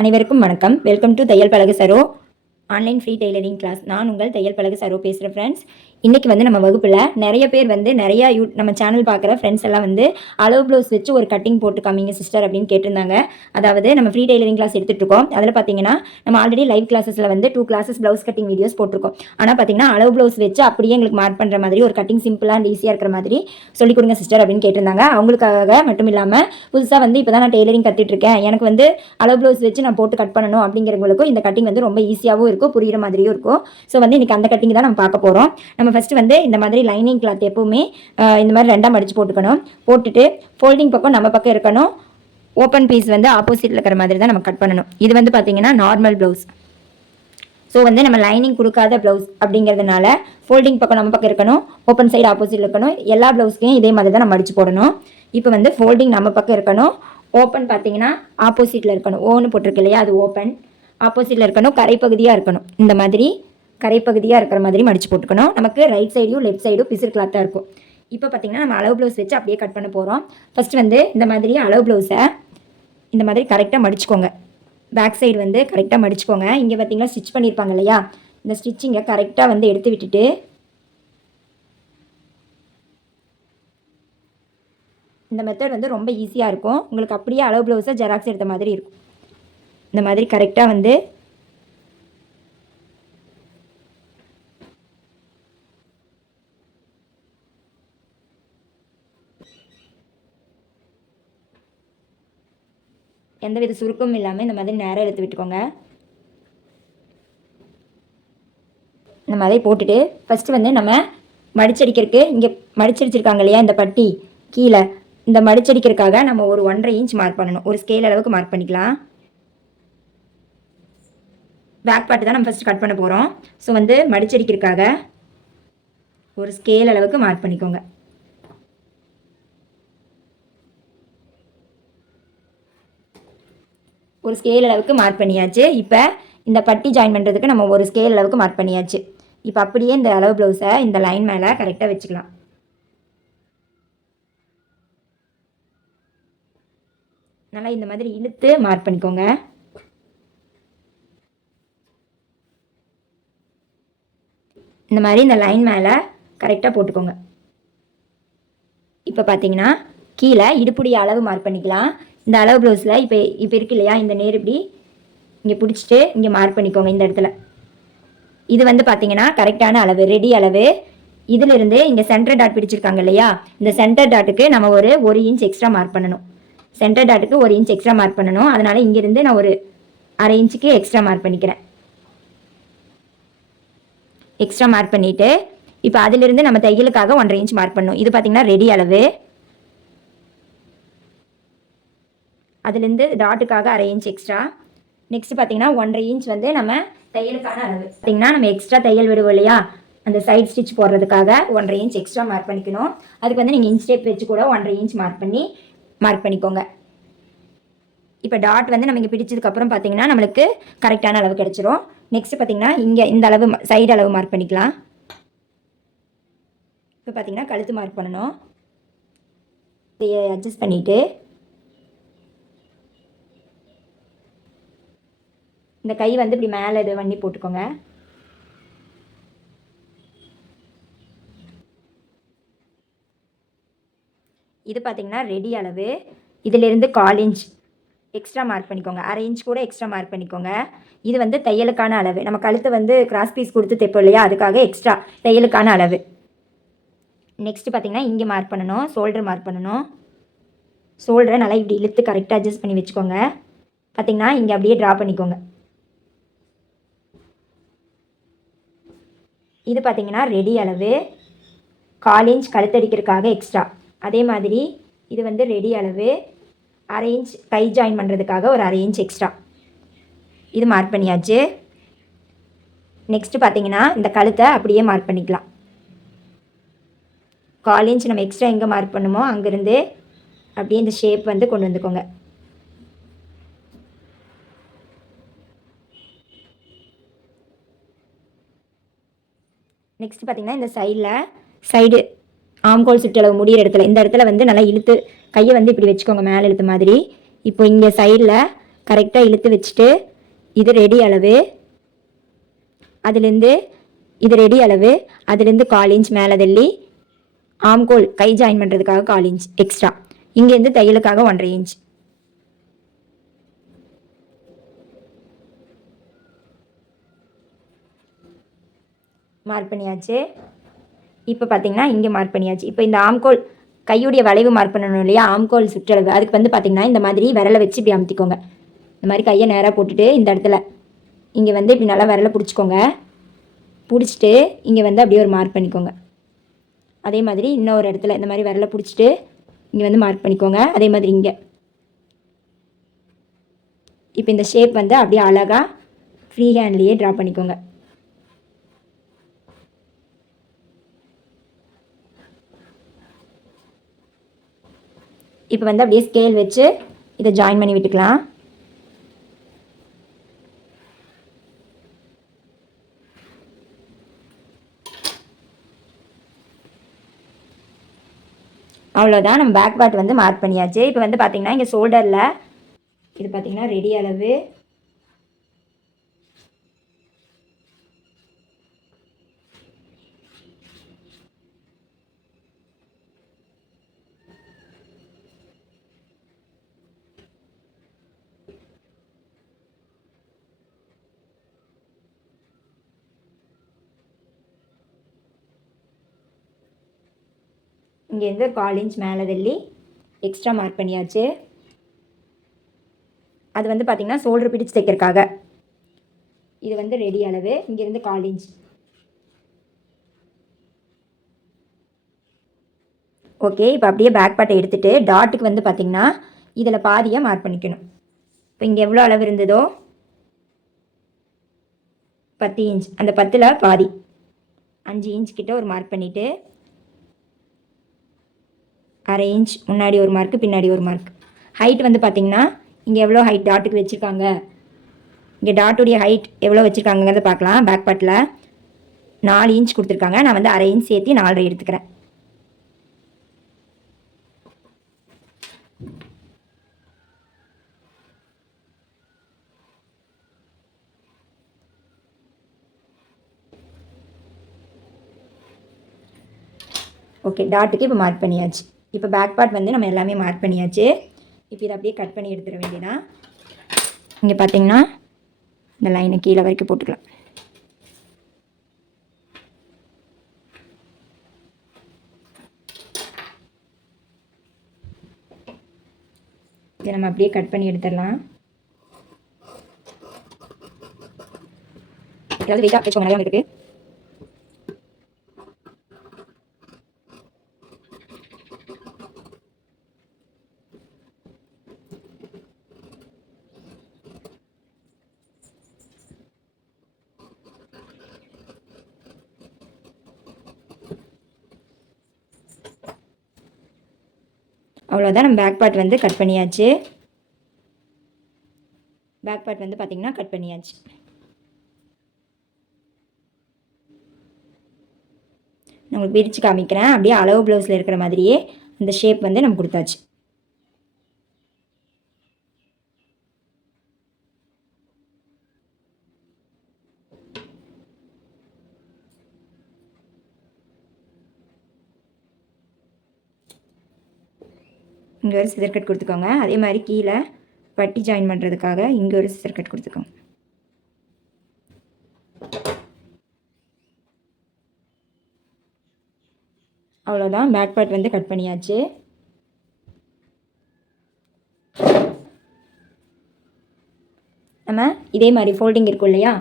அனைவருக்கும் வணக்கம். Welcome to தையல் பழகு Saro online free tailoring class. நான் உங்கள் தையல் பழகு சரோ பேசுகிறேன் ஃப்ரெண்ட்ஸ். இன்றைக்கி வந்து நம்ம வகுப்பில் நிறைய பேர் வந்து நிறையா நம்ம சேனல் பார்க்குற ஃப்ரெண்ட்ஸ் எல்லாம் வந்து அளவு ப்ளவுஸ் வச்சு ஒரு கட்டிங் போட்டு காமிங்க சிஸ்டர் அப்படின்னு கேட்டிருந்தாங்க. அதாவது நம்ம ஃப்ரீ டெய்லரிங் கிளாஸ் எடுத்துகிட்ருக்கோம். அதில் பார்த்தீங்கன்னா நம்ம ஆல்ரெடி லைவ் கிளாஸஸில் வந்து 2 கிளாஸஸ் ப்ளவுஸ் கட்டிங் வீடியோஸ் போட்டிருக்கோம். ஆனால் பார்த்தீங்கன்னா அளவு ப்ளவுஸ் வச்சு அப்படியே எங்களுக்கு மார்க் பண்ணுற மாதிரி ஒரு கட்டிங் சிம்பிளாக அண்ட் ஈஸியாக இருக்கிற மாதிரி சொல்லிக் கொடுங்க சிஸ்டர் அப்படின்னு கேட்டிருந்தாங்க. அவங்களுக்காக மட்டும் இல்லாமல் புதுசாக வந்து இப்போ தான் நான் டெய்லரிங் கற்றுட்ருக்கேன், எனக்கு வந்து அளவு ப்ளவுஸ் வச்சு நான் போட்டு கட் பண்ணணும் அப்படிங்கிறவங்களுக்கும் இந்த கட்டிங் வந்து ரொம்ப ஈஸியாகவும் இருக்கும், புரிகிற மாதிரியும் இருக்கும். ஸோ வந்து இன்றைக்கி அந்த கட்டிங் தான் நம்ம பார்க்க போகிறோம். நம்ம ஃபஸ்ட்டு வந்து இந்த மாதிரி லைனிங் கிளாத் எப்பவுமே இந்த மாதிரி 2ஆக மடித்து போட்டுக்கணும். போட்டுட்டு ஃபோல்டிங் பக்கம் நம்ம பக்கம் இருக்கணும், ஓப்பன் பீஸ் வந்து ஆப்போசிட்டில் இருக்கிற மாதிரி தான் நம்ம கட் பண்ணணும். இது வந்து பார்த்திங்கன்னா நார்மல் ப்ளவுஸ். ஸோ வந்து நம்ம லைனிங் கொடுக்காத ப்ளவுஸ் அப்படிங்கிறதுனால ஃபோல்டிங் பக்கம் நம்ம பக்கம் இருக்கணும், ஓப்பன் சைடு ஆப்போசிட்டில் இருக்கணும். எல்லா ப்ளவுஸ்க்கையும் இதே மாதிரி தான் நம்ம மடித்து போடணும். இப்போ வந்து ஃபோல்டிங் நம்ம பக்கம் இருக்கணும், ஓப்பன் பார்த்தீங்கன்னா ஆப்போசிட்டில் இருக்கணும். ஓன்னு போட்டிருக்கு இல்லையா, அது ஓப்பன் ஆப்போசிட்டில் இருக்கணும், கரைப்பகுதியாக இருக்கணும். இந்த மாதிரி கரைப்பகுதியாக இருக்கிற மாதிரி மடித்து போட்டுக்கணும். நமக்கு ரைட் சைடும் லெஃப்ட் சைடும் பிசிறு கிளாத்தாக இருக்கும். இப்போ பார்த்திங்கன்னா நம்ம அளவு ப்ளவுஸ் வச்சு அப்படியே கட் பண்ண போகிறோம். ஃபஸ்ட்டு வந்து இந்த மாதிரி அளவு ப்ளவுஸை இந்த மாதிரி கரெக்டாக மடிச்சுக்கோங்க. பேக் சைடு வந்து கரெக்டாக மடிச்சுக்கோங்க. இங்கே பார்த்திங்கன்னா ஸ்டிச் பண்ணியிருப்பாங்க இல்லையா, இந்த ஸ்டிச்சிங்கை கரெக்டாக வந்து எடுத்து விட்டுட்டு இந்த மெத்தட் வந்து ரொம்ப ஈஸியாக இருக்கும். உங்களுக்கு அப்படியே அளவு ப்ளவுஸை ஜெராக்ஸ் எடுத்த மாதிரி இருக்கும். இந்த மாதிரி கரெக்டாக வந்து எந்தவித சுருக்கமும் இல்லாமல் இந்த மாதிரி நேராக எடுத்து விட்டுக்கோங்க. இந்த மாதிரி போட்டுட்டு ஃபஸ்ட்டு வந்து நம்ம மடிச்சடிக்கிறதுக்கு இங்கே மடிச்சடிச்சிருக்காங்க இல்லையா இந்த பட்டி கீழே, இந்த மடிச்சடிக்கிறதுக்காக நம்ம ஒரு 1.5 இன்ச் மார்க் பண்ணணும். ஒரு ஸ்கேல் அளவுக்கு மார்க் பண்ணிக்கலாம். பேக் பார்ட்டு தான் நம்ம ஃபஸ்ட்டு கட் பண்ண போகிறோம். ஸோ வந்து மடிச்சடிக்கிறதுக்காக ஒரு ஸ்கேல் அளவுக்கு மார்க் பண்ணிக்கோங்க. ஒரு ஸ்கேல் அளவுக்கு மார்க் பண்ணியாச்சு. இப்போ இந்த பட்டி ஜாயின் பண்ணுறதுக்கு நம்ம ஒரு ஸ்கேல் அளவுக்கு மார்க் பண்ணியாச்சு. இப்போ அப்படியே இந்த அளவு ப்ளவுஸை இந்த லைன் மேலே கரெக்டாக வச்சுக்கலாம். நல்லா இந்த மாதிரி இழுத்து மார்க் பண்ணிக்கோங்க. இந்த மாதிரி இந்த லைன் மேலே கரெக்டாக போட்டுக்கோங்க. இப்போ பார்த்தீங்கன்னா கீழே இடுப்புடைய அளவு மார்க் பண்ணிக்கலாம். இந்த அளவு ப்ளவுஸில் இப்போ இருக்கு இல்லையா, இந்த நேர் இப்படி இங்கே பிடிச்சிட்டு இங்கே மார்க் பண்ணிக்கோங்க. இந்த இடத்துல இது வந்து பார்த்தீங்கன்னா கரெக்டான அளவு, ரெடி அளவு. இதிலிருந்து இங்கே சென்டர் டாட் பிடிச்சிருக்காங்க இல்லையா, இந்த சென்டர் டாட்டுக்கு நம்ம ஒரு இன்ச் எக்ஸ்ட்ரா மார்க் பண்ணணும். சென்டர் டாட்டுக்கு 1 இன்ச் எக்ஸ்ட்ரா மார்க் பண்ணணும். அதனால் இங்கேருந்து நான் ஒரு 1/2 இன்ச்சுக்கு எக்ஸ்ட்ரா மார்க் பண்ணிக்கிறேன். எக்ஸ்ட்ரா மார்க் பண்ணிவிட்டு இப்போ அதிலிருந்து நம்ம தையலுக்காக 1.5 இன்ச் மார்க் பண்ணணும். இது பார்த்திங்கன்னா ரெடி அளவு. அதுலேருந்து டாட்டுக்காக 1/2 இன்ச் எக்ஸ்ட்ரா. நெக்ஸ்ட் பார்த்திங்கன்னா 1.5 இன்ச் வந்து நம்ம தையலுக்கான அளவு. பார்த்திங்கன்னா நம்ம எக்ஸ்ட்ரா தையல் விடுவோம் இல்லையா, அந்த சைட் ஸ்டிச் போடுறதுக்காக 1.5 இன்ச் எக்ஸ்ட்ரா மார்க் பண்ணிக்கணும். அதுக்கு வந்து நீங்கள் இன்ச் டேப் வச்சு கூட 1.5 இன்ச் மார்க் பண்ணிக்கோங்க. இப்போ டாட் வந்து நம்ம இங்கே பிடிச்சதுக்கப்புறம் பார்த்திங்கன்னா நம்மளுக்கு கரெக்டான அளவு கிடச்சிரும். நெக்ஸ்ட் பார்த்திங்கன்னா இங்கே இந்த அளவு சைடு அளவு மார்க் பண்ணிக்கலாம். இப்போ பார்த்திங்கன்னா கழுத்து மார்க் பண்ணணும். இதை அட்ஜஸ்ட் பண்ணிவிட்டு இந்த கை வந்து இப்படி மேலே இது பண்ணி போட்டுக்கோங்க. இது பார்த்திங்கன்னா ரெடி அளவு. இதிலிருந்து 1/4 இன்ச் எக்ஸ்ட்ரா மார்க் பண்ணிக்கோங்க. 1/2 இன்ச் கூட எக்ஸ்ட்ரா மார்க் பண்ணிக்கோங்க. இது வந்து தையலுக்கான அளவு. நம்ம கழுத்து வந்து கிராஸ் பீஸ் கொடுத்து தைப்போம் இல்லையா, அதுக்காக எக்ஸ்ட்ரா தையலுக்கான அளவு. நெக்ஸ்ட்டு பார்த்திங்கன்னா இங்கே மார்க் பண்ணணும், ஷோல்டர் மார்க் பண்ணணும். ஷோல்டரை நல்லா இப்படி இழுத்து கரெக்டாக அட்ஜஸ்ட் பண்ணி வச்சுக்கோங்க. பார்த்திங்கன்னா இங்கே அப்படியே ட்ரா பண்ணிக்கோங்க. இது பார்த்திங்கன்னா ரெடி அளவு. 1/4 இன்ச் கழுத்தடிக்கிறதுக்காக எக்ஸ்ட்ரா. அதே மாதிரி இது வந்து ரெடி அளவு. 1/2 இன்ச் கை ஜாயின் பண்ணுறதுக்காக ஒரு 1/2 இன்ச் எக்ஸ்ட்ரா. இது மார்க் பண்ணியாச்சு. நெக்ஸ்ட்டு பார்த்திங்கன்னா இந்த கழுத்தை அப்படியே மார்க் பண்ணிக்கலாம். 1/4 இன்ச் நம்ம எக்ஸ்ட்ரா எங்கே மார்க் பண்ணுமோ அங்கேருந்து அப்படியே இந்த ஷேப் வந்து கொண்டு வந்துக்கோங்க. நெக்ஸ்ட் பார்த்திங்கன்னா இந்த சைடு ஆம்கோல் சுற்றளவு முடிகிற இடத்துல, இந்த இடத்துல வந்து நல்லா இழுத்து கையை வந்து இப்படி வச்சுக்கோங்க, மேலே இழுத்த மாதிரி. இப்போ இங்கே சைடில் கரெக்டாக இழுத்து வச்சுட்டு இது ரெடி அளவு, அதுலேருந்து இது ரெடி அளவு, அதுலேருந்து 1/4 இன்ச் மேலே தள்ளி ஆம்கோல் கை ஜாயின் பண்ணுறதுக்காக 1/4 இன்ச் எக்ஸ்ட்ரா, இங்கேருந்து தையலுக்காக 1.5 இன்ச். மார்க் பண்ணியாச்சு. இப்போ பார்த்தீங்கன்னா இங்கே மார்க் பண்ணியாச்சு. இப்போ இந்த ஆம்கோல் கையுடைய வளைவு மார்க் பண்ணணும் இல்லையா, ஆம்கோல் சுற்றளவு, அதுக்கு வந்து பார்த்திங்கன்னா இந்த மாதிரி விரலை வச்சு இப்படி அமுத்திக்கோங்க. இந்த மாதிரி கையை நேராக போட்டுட்டு இந்த இடத்துல இங்கே வந்து இப்படி நல்லா விரலை பிடிச்சிக்கோங்க. பிடிச்சிட்டு இங்கே வந்து அப்படியே ஒரு மார்க் பண்ணிக்கோங்க. அதே மாதிரி இன்னொரு இடத்துல இந்த மாதிரி விரலை பிடிச்சிட்டு இங்கே வந்து மார்க் பண்ணிக்கோங்க. அதே மாதிரி இங்கே இப்போ இந்த ஷேப் வந்து அப்படியே அழகாக ஃப்ரீ ஹேண்ட்லேயே ட்ரா பண்ணிக்கோங்க. இப்போ வந்து அப்படியே ஸ்கேல் வச்சு இதை ஜாயின் பண்ணி விட்டுக்கலாம். அவ்வளோதான், நம்ம பேக் பார்ட் வந்து மார்க் பண்ணியாச்சு. இப்போ வந்து பார்த்திங்கன்னா இங்கே ஷோல்டரில் இது பார்த்திங்கன்னா ரெடி அளவு, இங்கேருந்து 1/4 இன்ச் மேலே தள்ளி எக்ஸ்ட்ரா மார்க் பண்ணியாச்சு. அது வந்து பார்த்திங்கன்னா ஷோல்டர் பிடிச்சி தைக்கிறதுக்காக. இது வந்து ரெடி அளவு, இங்கேருந்து 1/4 இன்ச். ஓகே, இப்போ அப்படியே பேக் பார்ட்டை எடுத்துகிட்டு டாட்டுக்கு வந்து பார்த்திங்கன்னா இதில் பாதியாக மார்க் பண்ணிக்கணும். இப்போ இங்கே எவ்வளோ அளவு இருந்ததோ 10 இன்ச், அந்த 10ல் பாதி 5 இன்ச் கிட்ட ஒரு மார்க் பண்ணிவிட்டு 1/2 இன்ச் முன்னாடி ஒரு மார்க்கு, பின்னாடி ஒரு மார்க். ஹைட் வந்து பார்த்திங்கன்னா இங்கே எவ்வளோ ஹைட் டாட்டுக்கு வச்சுருக்காங்க, இங்கே டாட்டுடைய ஹைட் எவ்வளோ வச்சுருக்காங்கிறத பார்க்கலாம். பேக் பார்ட்டில் 4 இன்ச் கொடுத்துருக்காங்க. நான் வந்து 1/2 இன்ச் சேர்த்து 4.5 எடுத்துக்கிறேன். ஓகே, டாட்டுக்கு இப்போ மார்க் பண்ணியாச்சு. இப்போ பேக் பார்ட் வந்து நம்ம எல்லாமே மார்க் பண்ணியாச்சு. இப்போ இதை அப்படியே கட் பண்ணி எடுத்துட வேண்டியதான். இங்கே பார்த்தீங்கன்னா இந்த லைனை கீழே வரைக்கும் போட்டுக்கலாம். இதை நம்ம அப்படியே கட் பண்ணி எடுத்துடலாம். ஏதாவது வெயிட்டாக வச்சுக்கோங்க, நிறையா இருக்குது. அவ்வளோதான், நம்ம பேக் பார்ட் வந்து கட் பண்ணியாச்சு. பேக் பார்ட் வந்து பார்த்திங்கன்னா கட் பண்ணியாச்சு. நான் உங்களுக்கு பிரித்து காமிக்கிறேன். அப்படியே அளவு ப்ளவுஸில் இருக்கிற மாதிரியே அந்த ஷேப் வந்து நம்ம கொடுத்தாச்சு. இங்கே ஒரு சிசர் கட் கொடுத்துக்கோங்க. அதே மாதிரி கீழே பட்டி ஜாயின் பண்ணுறதுக்காக இங்கே ஒரு சிசர் கட் கொடுத்துக்கோங்க. அவ்வளோதான், பேக் பார்ட் வந்து கட் பண்ணியாச்சு. நம்ம இதே மாதிரி ஃபோல்டிங் இருக்கும் இல்லையா,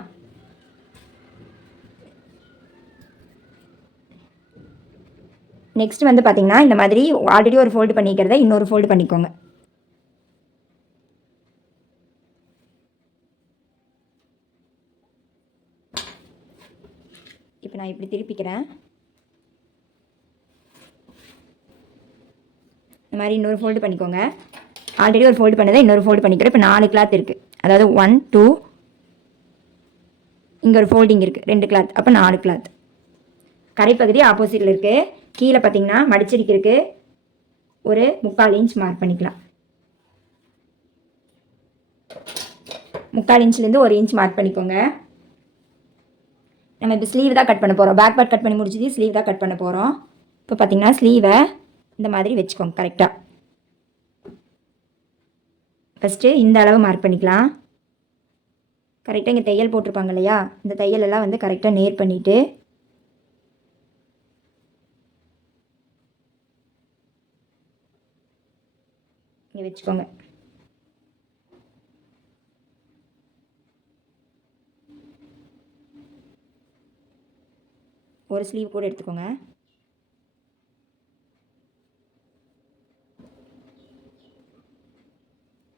நெக்ஸ்ட் வந்து பார்த்திங்கன்னா இந்த மாதிரி ஆல்ரெடி ஒரு ஃபோல்டு பண்ணிக்கிறத இன்னொரு ஃபோல்டு பண்ணிக்கோங்க. இப்போ நான் இப்படி திருப்பிக்கிறேன். இந்த மாதிரி இன்னொரு ஃபோல்டு பண்ணிக்கோங்க. ஆல்ரெடி ஒரு ஃபோல்டு பண்ணதை இன்னொரு ஃபோல்டு பண்ணிக்கிறேன். இப்போ 4 கிளாத் இருக்குது, அதாவது 1 2 இங்கே ஒரு ஃபோல்டிங் இருக்குது, 2 கிளாத், அப்போ 4 கிளாத். கரைப்பகுதி ஆப்போசிட்டில் இருக்குது. கீழே பார்த்திங்கன்னா மடிச்சடிக்கிறதுக்கு ஒரு 3/4 இன்ச் மார்க் பண்ணிக்கலாம். 3/4 இன்ச்லேருந்து 1 இன்ச் மார்க் பண்ணிக்கோங்க. நம்ம இப்போ ஸ்லீவ் தான் கட் பண்ண போகிறோம். பேக் பார்ட் கட் பண்ணி முடிச்சது, ஸ்லீவ் தான் கட் பண்ண போகிறோம். இப்போ பார்த்தீங்கன்னா ஸ்லீவை இந்த மாதிரி வச்சுக்கோங்க கரெக்டாக. ஃபஸ்ட்டு இந்த அளவு மார்க் பண்ணிக்கலாம். கரெக்டாக இங்கே தையல் போட்டிருப்பாங்க இல்லையா, இந்த தையலெல்லாம் வந்து கரெக்டாக நேர் பண்ணிவிட்டு இங்கே வச்சுக்கோங்க. ஒரு ஸ்லீவ் கூட எடுத்துக்கோங்க.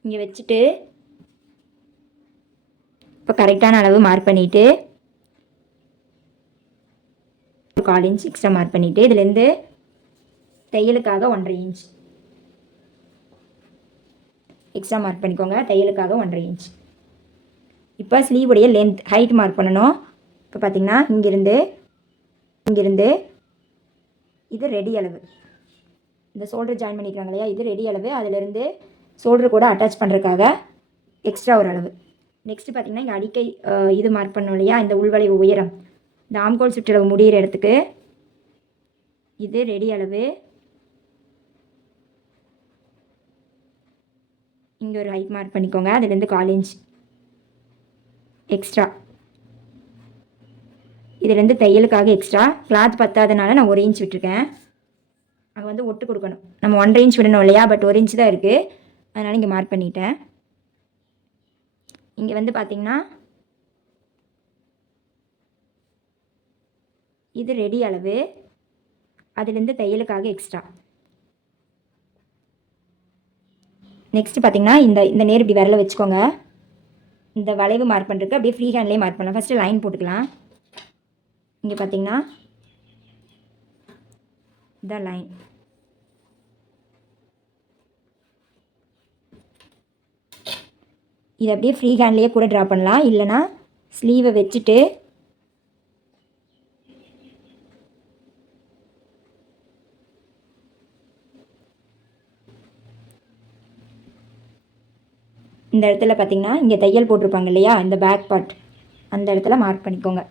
இங்கே வச்சுட்டு இப்போ கரெக்டான அளவு மார்க் பண்ணிவிட்டு 1/4 இன்ச் எக்ஸ்ட்ரா மார்க் பண்ணிவிட்டு இதுலேருந்து தையலுக்காக 1/2 இன்ச் எக்ஸ்ட்ரா மார்க் பண்ணிக்கோங்க. தையலுக்காக 1/2 இன்ச். இப்போ ஸ்லீவுடைய லென்த் ஹைட் மார்க் பண்ணணும். இப்போ பார்த்தீங்கன்னா இங்கிருந்து இது ரெடி அளவு, இந்த ஷோல்டர் ஜாயின் பண்ணிக்கிறாங்க இல்லையா, இது ரெடி அளவு. அதிலிருந்து ஷோல்டர் கூட அட்டாச் பண்ணுறதுக்காக எக்ஸ்ட்ரா ஒரு அளவு. நெக்ஸ்ட்டு பார்த்திங்கன்னா இங்கே அடிக்கை இது மார்க் பண்ணோம் இல்லையா, இந்த உள்வளைவு உயரம், இந்த ஆம்கோல் சுற்றளவு முடிகிற இடத்துக்கு இது ரெடி அளவு. இங்கே ஒரு ஹைட் மார்க் பண்ணிக்கோங்க. அதுலேருந்து 1/4 இன்ச் எக்ஸ்ட்ரா. இதுலேருந்து தையலுக்காக எக்ஸ்ட்ரா கிளாத் பத்தாதனால நான் 1 இன்ச் விட்டுருக்கேன். அங்கே வந்து ஒட்டு கொடுக்கணும், நம்ம 1/2 இன்ச் விடணும் இல்லையா, பட் 1 இன்ச் தான் இருக்குது, அதனால் இங்கே மார்க் பண்ணிட்டேன். இங்கே வந்து பார்த்திங்கன்னா இது ரெடி அளவு, அதுலேருந்து தையலுக்காக எக்ஸ்ட்ரா. நெக்ஸ்ட்டு பார்த்திங்கன்னா இந்த நேர் இப்படி விரல வச்சுக்கோங்க. இந்த வளைவு மார்க் பண்ணுறதுக்கு அப்படியே ஃப்ரீ ஹேண்ட்லேயே மார்க் பண்ணலாம். ஃபஸ்ட்டு லைன் போட்டுக்கலாம். இங்கே பார்த்திங்கன்னா இந்த லைன், இதை அப்படியே ஃப்ரீ ஹேண்ட்லேயே கூட ட்ரா பண்ணலாம். இல்லைனா ஸ்லீவை வச்சுட்டு இந்த இடத்துல பார்த்திங்கன்னா இங்கே தையல் போட்டிருப்பாங்க இல்லையா, இந்த பேக் பார்ட், அந்த இடத்துல மார்க் பண்ணிக்கோங்க.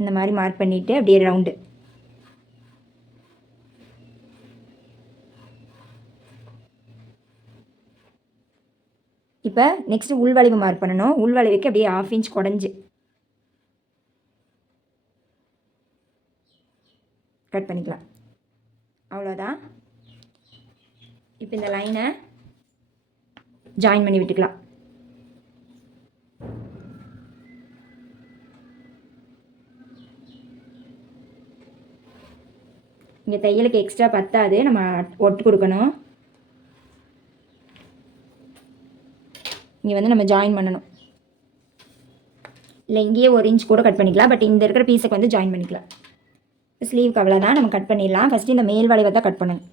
இந்த மாதிரி மார்க் பண்ணிவிட்டு அப்படியே ரவுண்டு. இப்போ நெக்ஸ்ட்டு உள்வளைவு மார்க் பண்ணணும். உள்வளைவுக்கு அப்படியே 1/2 இன்ச் குடஞ்சி கட் பண்ணிக்கலாம். அவ்வளோதான். இப்போ இந்த லைனை ஜாயின் பண்ணி விட்டுக்கலாம். இங்கே தையலுக்கு எக்ஸ்ட்ரா பத்தாது, நம்ம ஒட்டு கொடுக்கணும். இங்கே வந்து நம்ம ஜாயின் பண்ணணும். இல்லை இங்கேயே 1 இன்ச் கூட கட் பண்ணிக்கலாம், பட் இந்த இருக்கிற பீஸுக்கு வந்து ஜாயின் பண்ணிக்கலாம். ஸ்லீவுக்கு அவ்வளோதான், நம்ம கட் பண்ணிடலாம். ஃபஸ்ட்டு இந்த மேல் வளைவை தான் கட் பண்ணணும்.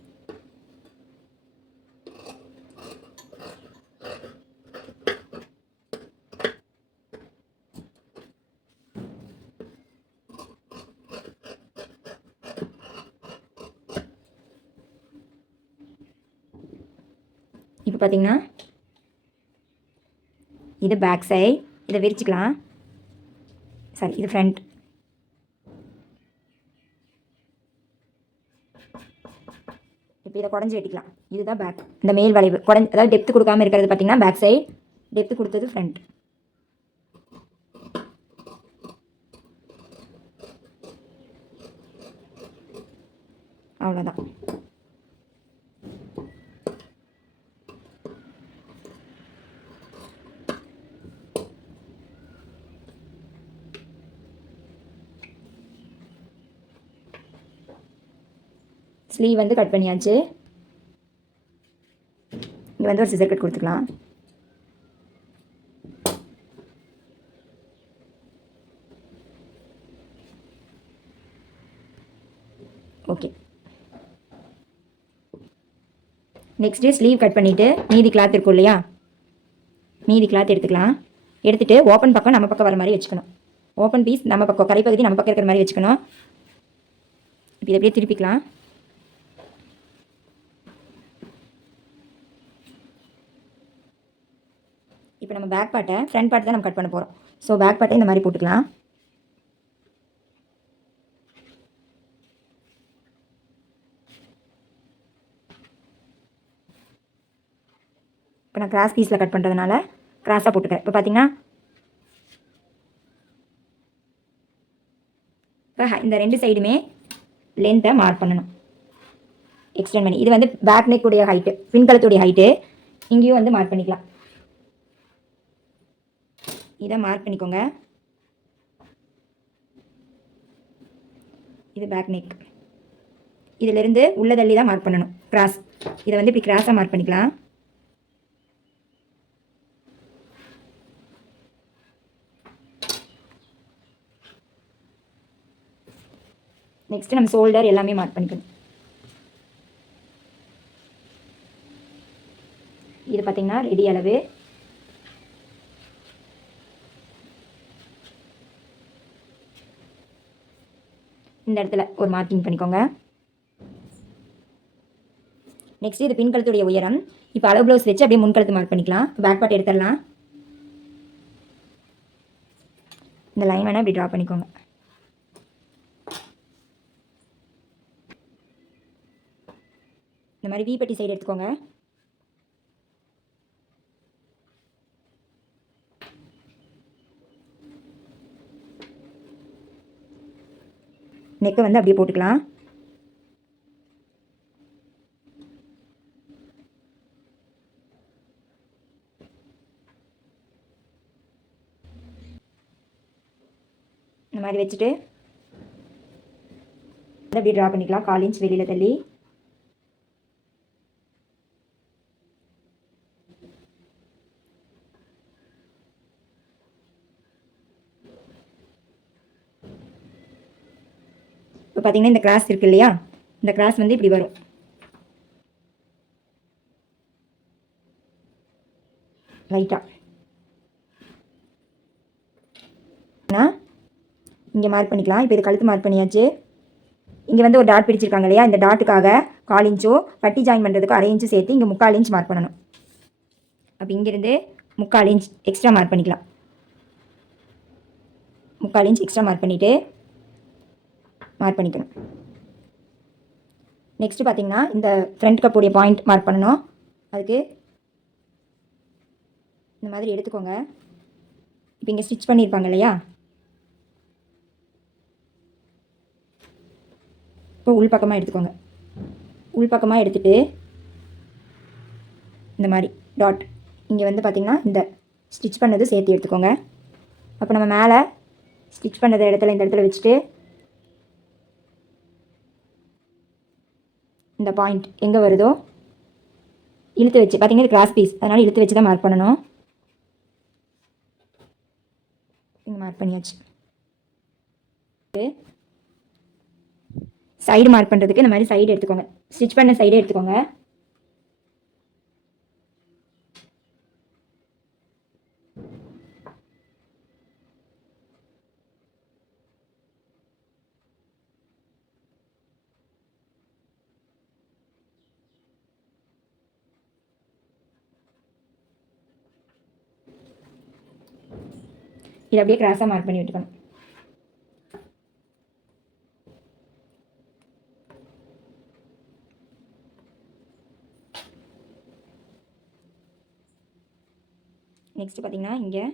இப்போ பார்த்தீங்கன்னா இது பேக் சைட், இதை விரிச்சிக்கலாம். சரி, இது ஃப்ரண்ட். இப்போ இதை குடஞ்சி வெட்டிக்கலாம். இதுதான் பேக். இந்த மேல் வளைவு அதாவது டெப்த்து கொடுக்காமல் இருக்கிறது பார்த்தீங்கன்னா பேக் சைட், டெப்த்து கொடுத்தது ஃப்ரண்ட். அவ்வளோதான். ஸ்லீவ் வந்து கட் பண்ணியாச்சு. இங்கே வந்து ஒரு சிசர் கட் கொடுத்துக்கலாம். ஓகே, நெக்ஸ்ட்டு ஸ்லீவ் கட் பண்ணிவிட்டு மீதி கிளாத் இருக்கும் இல்லையா, மீதி கிளாத் எடுத்துக்கலாம். எடுத்துகிட்டு ஓப்பன் பக்கம் நம்ம பக்கம் வர மாதிரி வச்சுக்கணும். ஓப்பன் பீஸ் நம்ம பக்கம், கரைப்பகுதி நம்ம பக்கம் இருக்கிற மாதிரி வச்சுக்கணும். இப்போ இதை அப்படியே திருப்பிக்கலாம். இப்போ நம்ம பேக் பார்ட்டை, ஃப்ரண்ட் பார்ட் தான் நம்ம கட் பண்ண போகிறோம். ஸோ பேக் பார்ட்டை இந்த மாதிரி போட்டுக்கலாம். இப்போ நான் கிராஸ் பீஸில் கட் பண்ணுறதுனால கிராஸாக போட்டுக்கிறேன். இப்போ பார்த்தீங்கன்னா இப்போ இந்த 2 சைடுமே லென்த்தை மார்க் பண்ணணும், எக்ஸ்டெண்ட் பண்ணி. இது வந்து பேக் நெக் உடைய ஹைட்டு, பின்கலத்துடைய ஹைட்டு. இங்கேயும் வந்து மார்க் பண்ணிக்கலாம். இதை மார்க் பண்ணிக்கோங்க. இது பேக் நெக். இதிலிருந்து உள்ள தள்ளி தான் மார்க் பண்ணணும் கிராஸ். இதை வந்து இப்படி கிராஸாக மார்க் பண்ணிக்கலாம். நெக்ஸ்ட்டு நம்ம ஷோல்டர் எல்லாமே மார்க் பண்ணிக்கணும். இது பார்த்தீங்கன்னா ரெடி அளவு. இந்த இடத்துல ஒரு மார்க்கிங் பண்ணிக்கோங்க. நெக்ஸ்ட் இது பின்கழுத்துடைய உயரம். இப்போ அளவு ப்ளவுஸ் வச்சு அப்படியே முன்கழுத்து மார்க் பண்ணிக்கலாம். பேக் பார்ட் எடுத்துடலாம். இந்த லைன் வேணால் இப்படி ட்ரா பண்ணிக்கோங்க. இந்த மாதிரி வீப்பட்டி சைடு எடுத்துக்கோங்க. நெக்கை வந்து அப்படியே போட்டுக்கலாம். இந்த மாதிரி வச்சுட்டு அப்படியே ட்ரா பண்ணிக்கலாம். 1/4 இன்ச் வெளியில் தள்ளி. இப்போ பார்த்தீங்கன்னா இந்த கிராஸ் இருக்குது இல்லையா, இந்த கிராஸ் வந்து இப்படி வரும். ரைட்டாக இங்கே மார்க் பண்ணிக்கலாம். இப்போ இது கழுத்து மார்க் பண்ணியாச்சு. இங்கே வந்து ஒரு டாட் பிடிச்சிருக்காங்க இல்லையா, இந்த டாட்டுக்காக 1/4 இன்ச்சோ பட்டி ஜாயின் பண்ணுறதுக்கு 1/2 இன்ச்சு சேர்த்து இங்கே 3/4 இன்ச் மார்க் பண்ணணும். அப்போ இங்கேருந்து 3/4 இன்ச் எக்ஸ்ட்ரா மார்க் பண்ணிக்கலாம். 3/4 இன்ச் எக்ஸ்ட்ரா மார்க் பண்ணிவிட்டு மார்க் பண்ணிக்கணும். நெக்ஸ்ட்டு பார்த்தீங்கன்னா இந்த ஃப்ரண்ட் கப்புடைய பாயிண்ட் மார்க் பண்ணணும். அதுக்கு இந்த மாதிரி எடுத்துக்கோங்க. இப்போ இங்கே ஸ்டிச் பண்ணியிருப்பாங்க இல்லையா, இப்போ உள்பக்கமாக எடுத்துக்கோங்க. உள்பக்கமாக எடுத்துகிட்டு இந்த மாதிரி டாட் இங்கே வந்து பார்த்திங்கன்னா இந்த ஸ்டிச் பண்ணது சேர்த்து எடுத்துக்கோங்க. அப்போ நம்ம மேலே ஸ்டிச் பண்ணது இடத்துல இந்த இடத்துல வச்சுட்டு இந்த பாயிண்ட் எங்கே வருதோ இழுத்து வச்சு, பார்த்திங்கன்னா இது கிராஸ் பீஸ், அதனால் இழுத்து வச்சு தான் மார்க் பண்ணணும். இங்கே மார்க் பண்ணியாச்சு. சைடு மார்க் பண்ணுறதுக்கு இந்த மாதிரி சைடு எடுத்துக்கோங்க. ஸ்டிச் பண்ண சைடு எடுத்துக்கோங்க. இதை அப்படியே கிராஸாக மார்க் பண்ணி விட்டுக்கணும். நெக்ஸ்ட் பார்த்தீங்கன்னா இங்கே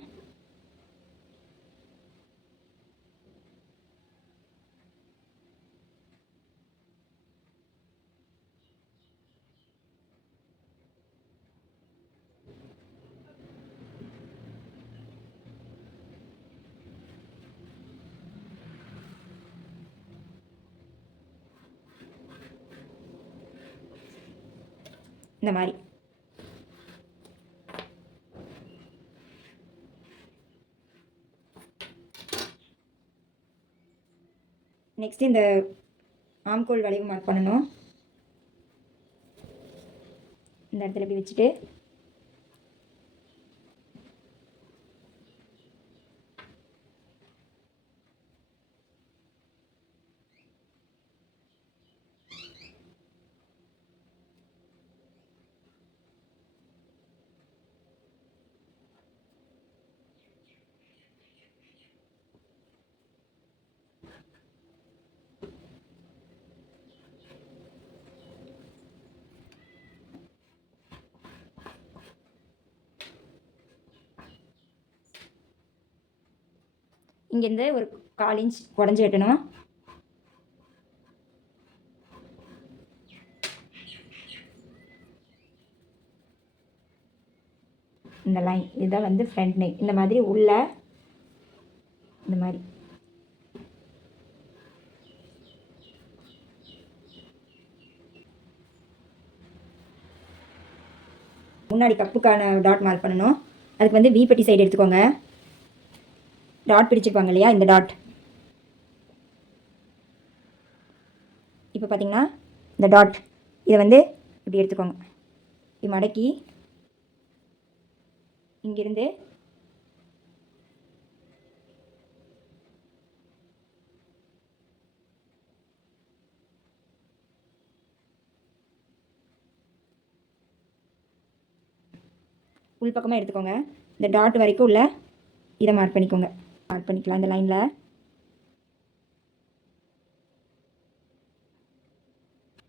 இந்த மாதிரி நெக்ஸ்ட் இந்த ஆம்கோல் வளைவு மார்க் பண்ணணும். இந்த இடத்துல இப்படி வச்சுட்டு இங்கேருந்து ஒரு 1/4 இன்ச் உடஞ்சி வெட்டணும். இந்த லைன் இதுதான் வந்து ஃப்ரண்ட் நெக். இந்த மாதிரி உள்ள இந்த மாதிரி முன்னாடி கப்புக்கான டாட் மார்க் பண்ணணும். அதுக்கு வந்து வீப்பட்டி சைடு எடுத்துக்கோங்க. டாட் பிடிச்சிருப்பாங்க இல்லையா, இந்த டாட். இப்போ பார்த்தீங்கன்னா இந்த டாட் இதை வந்து இப்படி எடுத்துக்கோங்க. இப்படி மடக்கி இங்கிருந்து உள்பக்கமாக எடுத்துக்கோங்க. இந்த டாட் வரைக்கும் உள்ள இதை மார்க் பண்ணிக்கோங்க. மார்க் பண்ணிக்கலாம் இந்த லைனில்.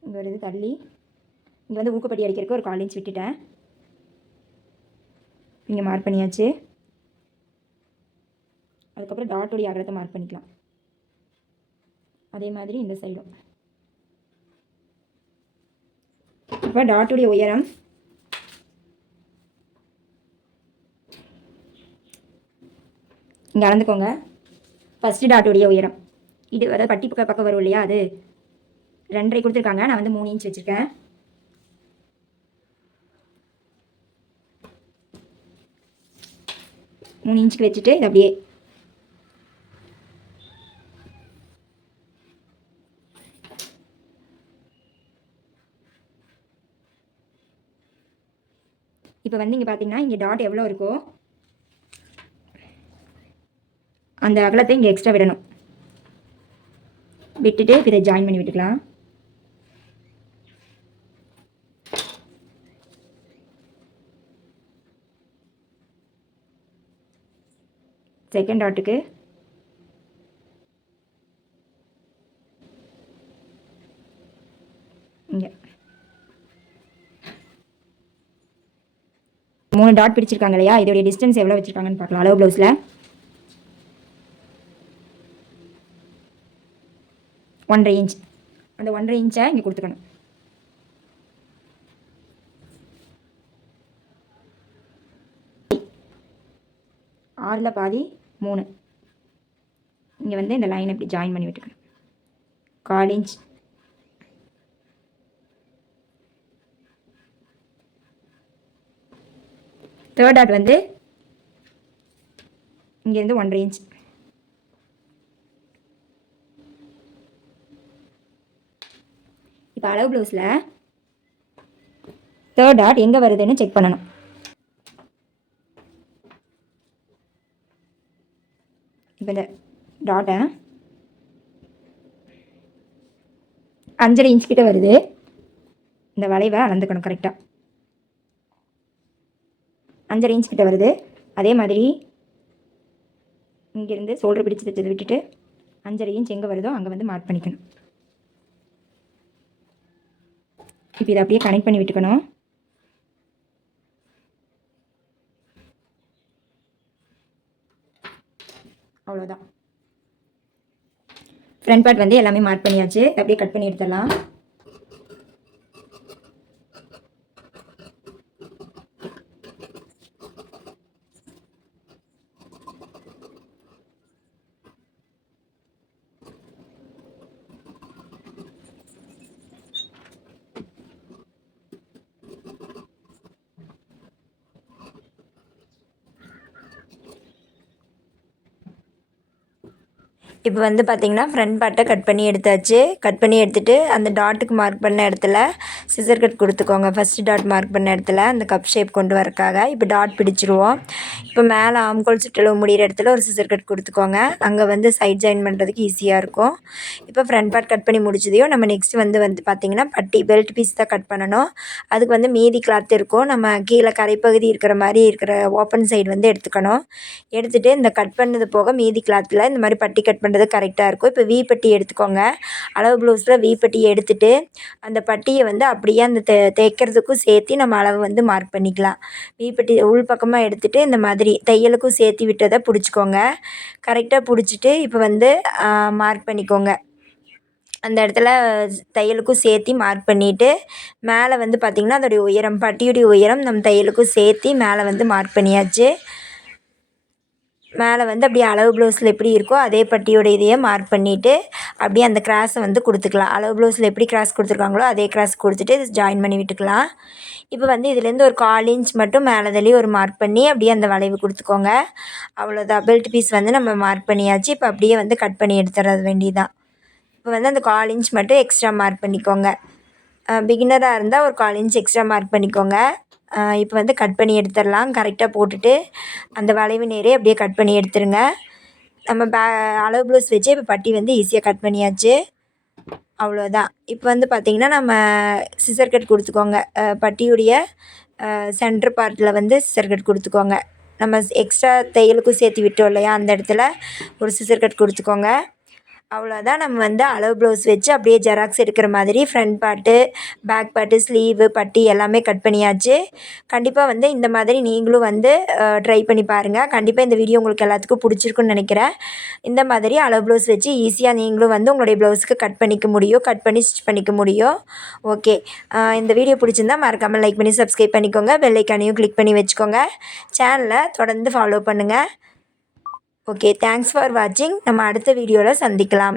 இங்கே ஒரு இது தள்ளி இங்கே வந்து ஊக்கப்பட்டி அடிக்கிறதுக்கு ஒரு 1/4 இன்ச் விட்டுட்டேன். இங்கே மார்க் பண்ணியாச்சு. அதுக்கப்புறம் டாட்டோடைய அகலத்தை மார்க் பண்ணிக்கலாம். அதே மாதிரி இந்த சைடும். இப்போ டாட்டுடைய உயரம் இங்கே அளந்துக்கோங்க. ஃபஸ்ட்டு டாட்டுடைய உயரம் இது, அதாவது பட்டி பக்கம் வரும் இல்லையா, அது 2.5 கொடுத்துருக்காங்க. நான் வந்து 3 இன்ச் வச்சுருக்கேன். மூணு இன்ச்சுக்கு வச்சுட்டு இது அப்படியே இப்போ வந்து இங்கே பார்த்தீங்கன்னா இங்கே டாட் எவ்வளோ இருக்கோ அந்த அகலத்தை இங்கே எக்ஸ்ட்ரா விடணும். விட்டுட்டு இதை ஜாயின் பண்ணி விட்டுக்கலாம். செகண்ட் டாட்டுக்கு இங்கே 3 டாட் பிடிச்சிருக்காங்க இல்லையா, இதோடைய டிஸ்டன்ஸ் எவ்வளோ வச்சுருக்காங்கன்னு பார்க்கலாம். அளவு ப்ளவுஸில் 1.5 இன்ச். அந்த 1.5 இன்ச்சை இங்கே கொடுத்துக்கணும். ஆறில் பாதி 3. இங்கே வந்து இந்த லைன் இப்படி ஜாயின் பண்ணி விட்டுக்கணும். 1/4 இன்ச். தேர்ட் டாட் வந்து இங்கேருந்து 1.5 இன்ச். இப்போ அளவு ப்ளவுஸில் தேர்ட் டாட் எங்கே வருதுன்னு செக் பண்ணணும். இப்போ இந்த டாட்டை 5.5 இன்ச் கிட்ட வருது. இந்த வளைவை அளந்துக்கணும் கரெக்டாக. 5.5 இன்ச் கிட்ட வருது. அதே மாதிரி இங்கேருந்து ஷோல்டர் பிடிச்சி தைச்சதை விட்டுட்டு 5.5 இன்ச் எங்கே வருதோ அங்கே வந்து மார்க் பண்ணிக்கணும். இப்போ இதை அப்படியே கனெக்ட் பண்ணி விட்டுக்கணும். அவ்வளோதான். ஃப்ரண்ட் பார்ட் வந்து எல்லாமே மார்க் பண்ணியாச்சு. அப்படியே கட் பண்ணி எடுத்துடலாம். இப்போ வந்து பார்த்திங்கன்னா ஃப்ரண்ட் பார்ட்டை கட் பண்ணி எடுத்தாச்சு. கட் பண்ணி எடுத்துகிட்டு அந்த டாட்டுக்கு மார்க் பண்ண இடத்துல சிசர் கட் கொடுத்துக்கோங்க. ஃபஸ்ட்டு டாட் மார்க் பண்ண இடத்துல அந்த கப் ஷேப் கொண்டு வரக்காக இப்போ டாட் பிடிச்சிருவோம். இப்போ மேலே ஆம்கோல் சுற்றளவு முடிகிற இடத்துல ஒரு சிசர் கட் கொடுத்துக்கோங்க. அங்கே வந்து சைட் ஜாயின் பண்ணுறதுக்கு ஈஸியாக இருக்கும். இப்போ ஃப்ரண்ட் பார்ட் கட் பண்ணி முடிச்சதையும் நம்ம நெக்ஸ்ட் வந்து பார்த்திங்கன்னா பட்டி பெல்ட் பீஸ் தான் கட் பண்ணணும். அதுக்கு வந்து மீதி கிளாத் இருக்கும். நம்ம கீழே கரைப்பகுதி இருக்கிற மாதிரி இருக்கிற ஓப்பன் சைடு வந்து எடுத்துக்கணும். எடுத்துகிட்டு இந்த கட் பண்ணது போக மீதி கிளாத்தில் இந்த மாதிரி பட்டி கட் பண்ண பண்ணுறது கரெக்டாக இருக்கும். இப்போ வி பட்டி எடுத்துக்கோங்க. அளவு ப்ளவுஸில் வி பட்டி எடுத்துகிட்டு அந்த பட்டியை வந்து அப்படியே அந்த தைக்கிறதுக்கும் சேர்த்து நம்ம அளவு வந்து மார்க் பண்ணிக்கலாம். வி பட்டி உள் பக்கமாக எடுத்துகிட்டு இந்த மாதிரி தையலுக்கும் சேர்த்து விட்டதை பிடிச்சிக்கோங்க. கரெக்டாக பிடிச்சிட்டு இப்போ வந்து மார்க் பண்ணிக்கோங்க. அந்த இடத்துல தையலுக்கும் சேர்த்து மார்க் பண்ணிவிட்டு மேலே வந்து பார்த்திங்கன்னா அதோடைய உயரம் பட்டியுடைய உயரம் நம்ம தையலுக்கும் சேர்த்து மேலே வந்து மார்க் பண்ணியாச்சு. மேலே வந்து அப்படியே அளவு ப்ளவுஸில் எப்படி இருக்கோ அதே பட்டியோட இதையே மார்க் பண்ணிவிட்டு அப்படியே அந்த கிராஸை வந்து கொடுத்துக்கலாம். அளவு ப்ளவுஸில் எப்படி கிராஸ் கொடுத்துருக்காங்களோ அதே கிராஸ் கொடுத்துட்டு இது ஜாயின் பண்ணி விட்டுக்கலாம். இப்போ வந்து இதுலேருந்து ஒரு 1/4 இன்ச் மட்டும் மேலே தள்ளி ஒரு மார்க் பண்ணி அப்படியே அந்த வளைவு கொடுத்துக்கோங்க. அவ்வளோதான். பெல்ட் பீஸ் வந்து நம்ம மார்க் பண்ணியாச்சு. இப்போ அப்படியே வந்து கட் பண்ணி எடுத்துறது வேண்டியதான். இப்போ வந்து அந்த 1/4 இன்ச் மட்டும் எக்ஸ்ட்ரா மார்க் பண்ணிக்கோங்க. பிகினராக இருந்தால் ஒரு 1/4 இன்ச் எக்ஸ்ட்ரா மார்க் பண்ணிக்கோங்க. இப்போ வந்து கட் பண்ணி எடுத்துடலாம். கரெக்டாக போட்டுட்டு அந்த வளைவு நேரே அப்படியே கட் பண்ணி எடுத்துருங்க. நம்ம அளவு ப்ளவுஸ் வச்சு இப்போ பட்டி வந்து ஈஸியாக கட் பண்ணியாச்சு. அவ்வளோதான். இப்போ வந்து பார்த்திங்கன்னா நம்ம சிசர் கட் கொடுத்துக்கோங்க. பட்டியுடைய சென்டர் பார்ட்டில் வந்து சிசர் கட் கொடுத்துக்கோங்க. நம்ம எக்ஸ்ட்ரா தையலுக்கும் சேர்த்து விட்டோம் இல்லையா, அந்த இடத்துல ஒரு சிசர் கட் கொடுத்துக்கோங்க. அவ்வளோதான். நம்ம வந்து அளவு ப்ளவுஸ் வச்சு அப்படியே ஜெராக்ஸ் எடுக்கிற மாதிரி front part, back part, sleeve, பட்டி எல்லாமே கட் பண்ணியாச்சு. கண்டிப்பாக வந்து இந்த மாதிரி நீங்களும் வந்து ட்ரை பண்ணி பாருங்கள். கண்டிப்பாக இந்த வீடியோ உங்களுக்கு எல்லாத்துக்கும் பிடிச்சிருக்குன்னு நினைக்கிறேன். இந்த மாதிரி அளவு ப்ளவுஸ் வச்சு ஈஸியாக நீங்களும் வந்து உங்களுடைய ப்ளவுஸுக்கு கட் பண்ணிக்க முடியும், கட் பண்ணி ஸ்டிச் பண்ணிக்க முடியும். ஓகே, இந்த வீடியோ பிடிச்சிருந்தா மறக்காமல் லைக் பண்ணி சப்ஸ்கிரைப் பண்ணிக்கோங்க. பெல் ஐக்கானையும் கிளிக் பண்ணி வச்சுக்கோங்க. சேனலை தொடர்ந்து ஃபாலோ பண்ணுங்கள். ஓகே, தேங்க்ஸ் ஃபார் வாட்சிங். நம்ம அடுத்த வீடியோவில் சந்திக்கலாம்.